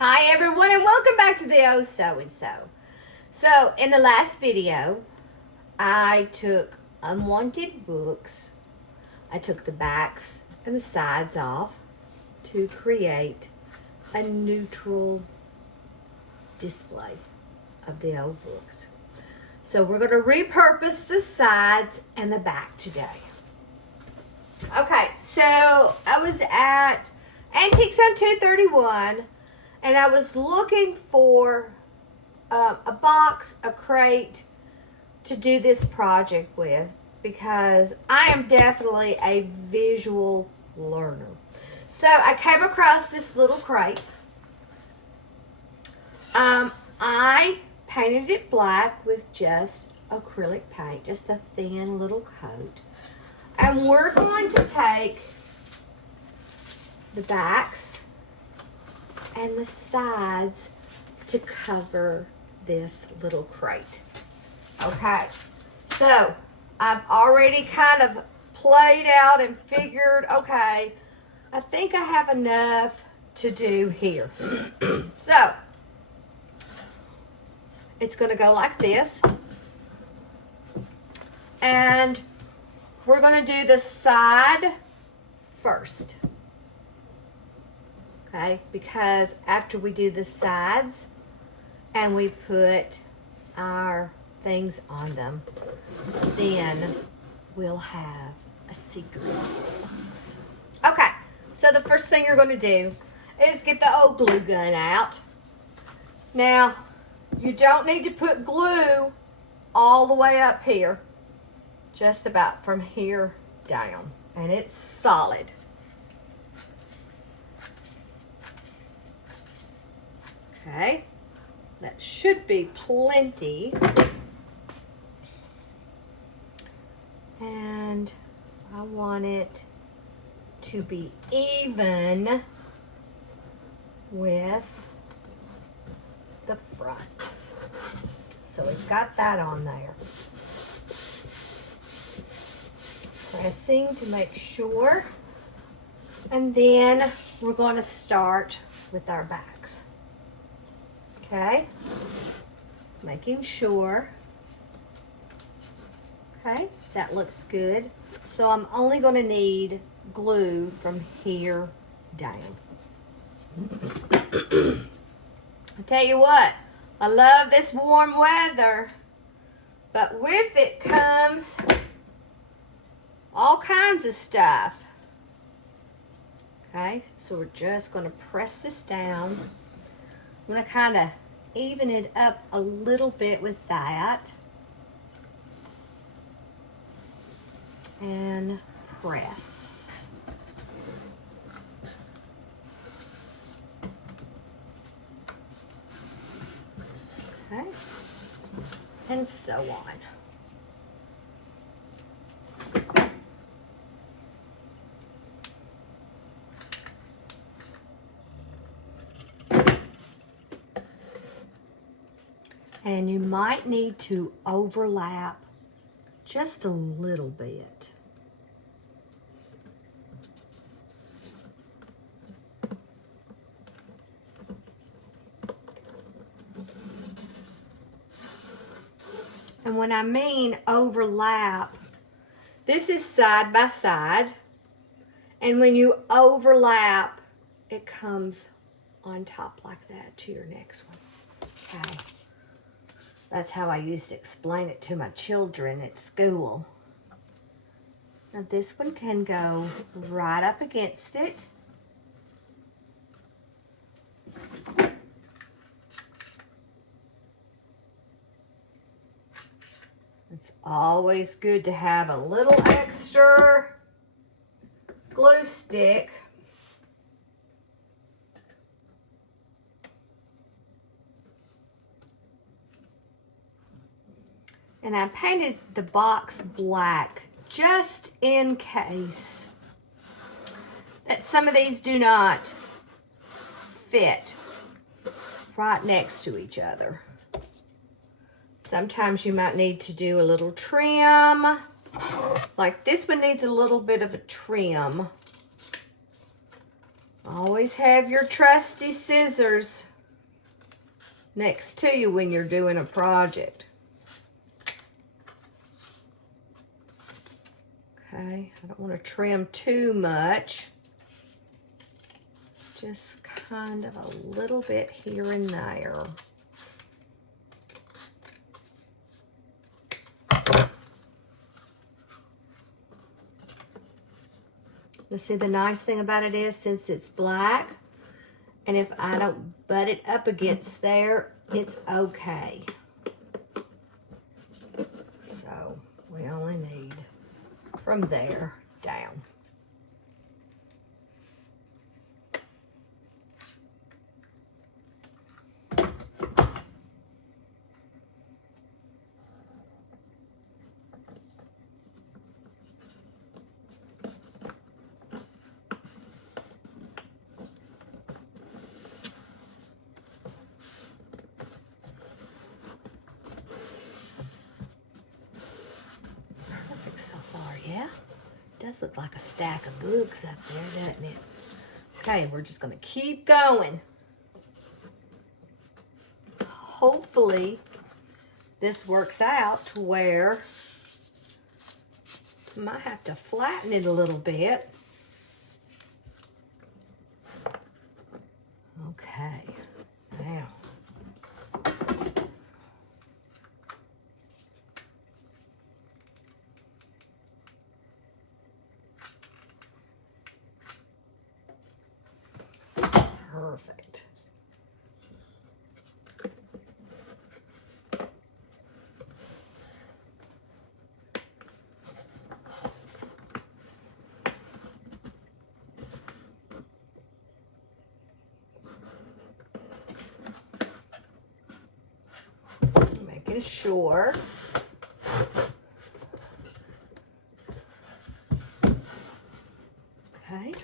Hi everyone and welcome back to the Oh So and So. So in the last video, I took unwanted books. I took the backs and the sides off to create a neutral display of the old books. So we're going to repurpose the sides and the back today. Okay, so I was at Antiques on 231 and I was looking for a box, a crate to do this project with because I am definitely a visual learner. So I came across this little crate. I painted it black with just acrylic paint, just a thin little coat. And we're going to take the backs and the sides to cover this little crate. Okay, so I've already kind of played out and figured, okay, I think I have enough to do here. So it's going to go like this. And we're going to do the side first. Okay, because after we do the sides and we put our things on them, then we'll have a secret box. Okay, so the first thing you're going to do is get the old glue gun out. Now, you don't need to put glue all the way up here, just about from here down, and it's solid. Okay, that should be plenty. And I want it to be even with the front. So we've got that on there. Pressing to make sure. And then we're going to start with our backs. Okay, making sure. Okay, that looks good. So I'm only going to need glue from here down. I tell you what, I love this warm weather, but with it comes all kinds of stuff. Okay, so we're just going to press this down. I'm going to kind of even it up a little bit with that. And press. Okay. And so on. And you might need to overlap just a little bit. And when I mean overlap, this is side by side. And when you overlap, it comes on top like that to your next one. Okay. That's how I used to explain it to my children at school. Now this one can go right up against it. It's always good to have a little extra glue stick. And I painted the box black just in case that some of these do not fit right next to each other. Sometimes you might need to do a little trim. Like this one needs a little bit of a trim Always have your trusty scissors next to you when you're doing a project. Okay, I don't want to trim too much. Just kind of a little bit here and there. Now see, the nice thing about it is, since it's black, and if I don't butt it up against there, it's okay. So we only need from there down. Yeah, it does look like a stack of books up there, doesn't it? Okay, we're just going to keep going. Hopefully, this works out to where I might have to flatten it a little bit. Okay, now. Perfect. Making sure. Okay.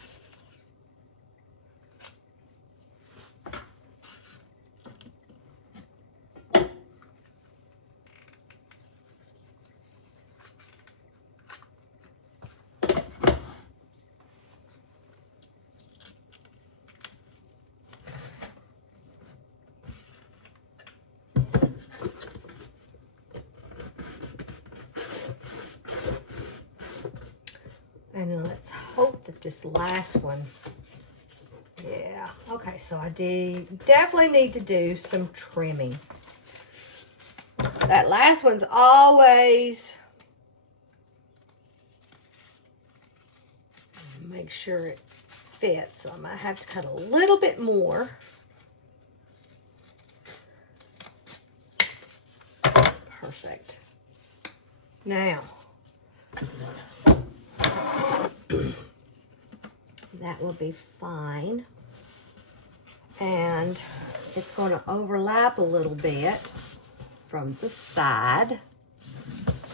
And let's hope that this last one, yeah, okay, so I definitely need to do some trimming. That last one's always, make sure it fits, so I might have to cut a little bit more. Perfect. Now, that will be fine. And it's going to overlap a little bit from the side.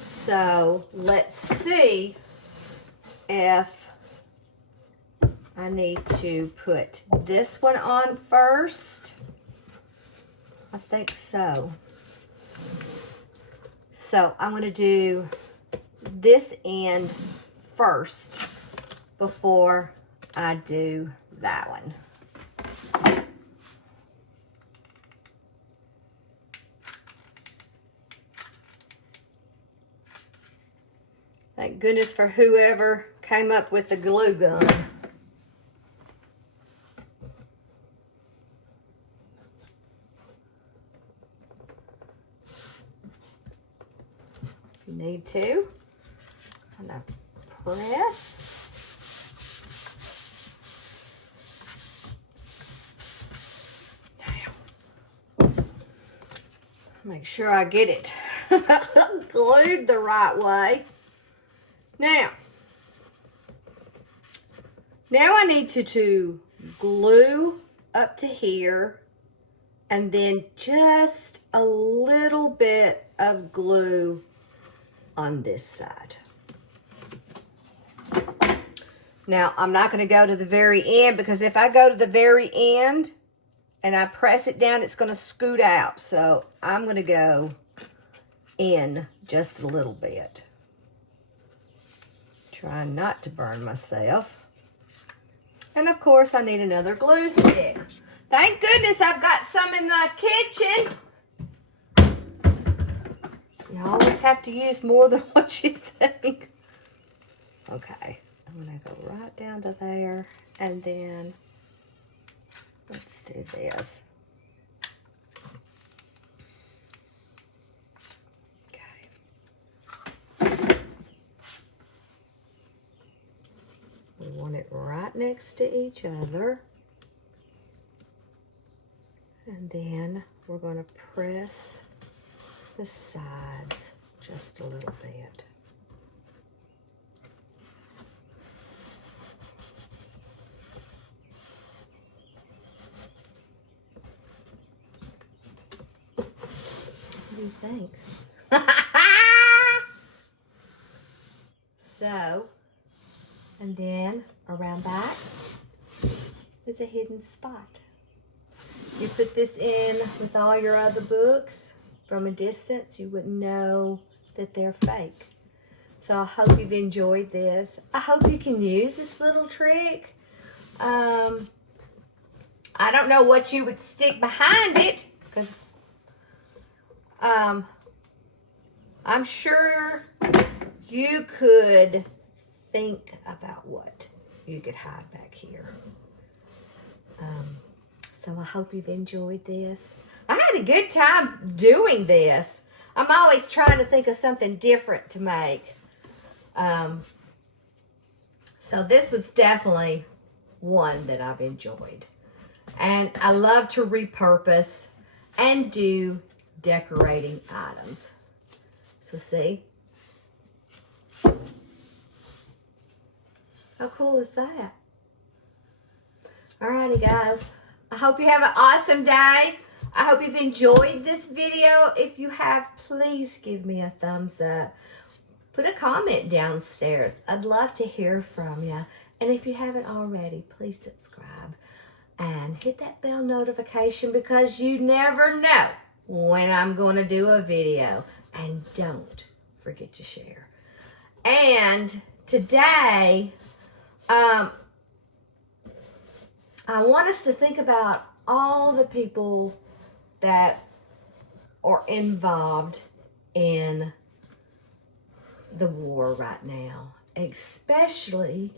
So let's see if I need to put this one on first. I think so. So I'm going to do this end first before I do that one. Thank goodness for whoever came up with the glue gun. If you need to, kind of press. Make sure I get it glued the right way. Now I need to glue up to here, and then just a little bit of glue on this side. Now, I'm not going to go to the very end, because if I go to the very end and I press it down, it's going to scoot out. So I'm going to go in just a little bit. Trying not to burn myself. And of course, I need another glue stick. Thank goodness I've got some in the kitchen. You always have to use more than what you think. Okay, I'm gonna go right down to there, and then let's do this. Okay. We want it right next to each other. And then we're gonna press the sides just a little bit. What do you think? So, and then around back is a hidden spot. You put this in with all your other books. From a distance, you wouldn't know that they're fake. So I hope you've enjoyed this. I hope you can use this little trick. I don't know what you would stick behind it, because I'm sure you could think about what you could hide back here. So I hope you've enjoyed this. I had a good time doing this. I'm always trying to think of something different to make. So this was definitely one that I've enjoyed. And I love to repurpose and do decorating items. So see? How cool is that? Alrighty guys, I hope you have an awesome day. I hope you've enjoyed this video. If you have, please give me a thumbs up. Put a comment downstairs. I'd love to hear from you. And if you haven't already, please subscribe and hit that bell notification, because you never know when I'm going to do a video. And don't forget to share. And today, I want us to think about all the people that are involved in the war right now, especially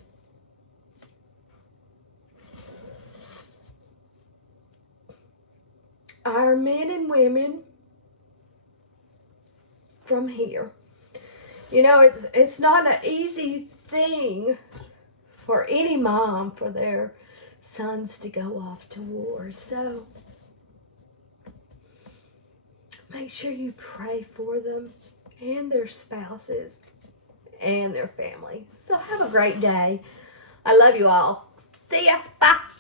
our men and women from here. You know, it's not an easy thing for any mom for their sons to go off to war. So make sure you pray for them and their spouses and their family. So have a great day. I love you all. See ya. Bye.